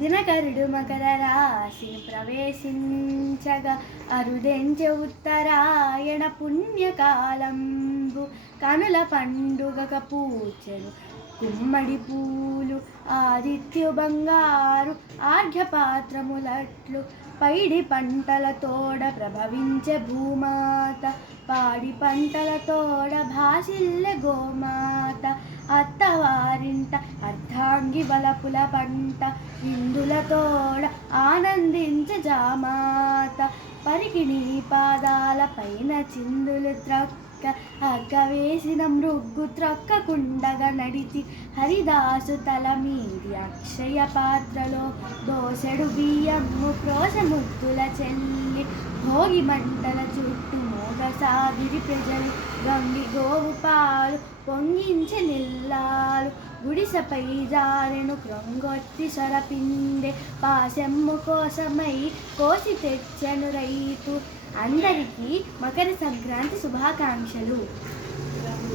దినకరుడు మకర రాశిని ప్రవేశించగా అరుదెంచె ఉత్తరాయణ పుణ్యకాలంబు కనుల పండుగక పూచెను గుమ్మడి పూలు ఆదిత్యు బంగారు ఆర్ఘ్యపాత్రములట్లు పైడి పంటల తోడ ప్రభవించే భూమాత పాడి పంటల తోడ భాసిల్లె గోమాత అత్తవారింట అర్ధాంగి వలపుల పంట ఇందుల తోడ ఆనందించే జామాత పరికిణి పాదాల పైన చిందులు త్రక్క అగ్గ వేసిన మృగ్గు త్రక్కకుండగా నడిచి హరిదాసు తల మీది అక్షయ పాత్రలో దోసెడు బియ్యము ప్రోస ముద్దుల చెల్లి భోగి మంటల చుట్టూ మోగసాగిరి ప్రజలు గంగి గోవు పాలు పొంగించి నిల్లాలు గుడిసెపై జారెను క్రొంగొత్తి సొరపిందె పాశెమ్ము కోసమై కోసి తెచ్చెను రైతు. అందరికీ మకర సంక్రాంతి శుభాకాంక్షలు.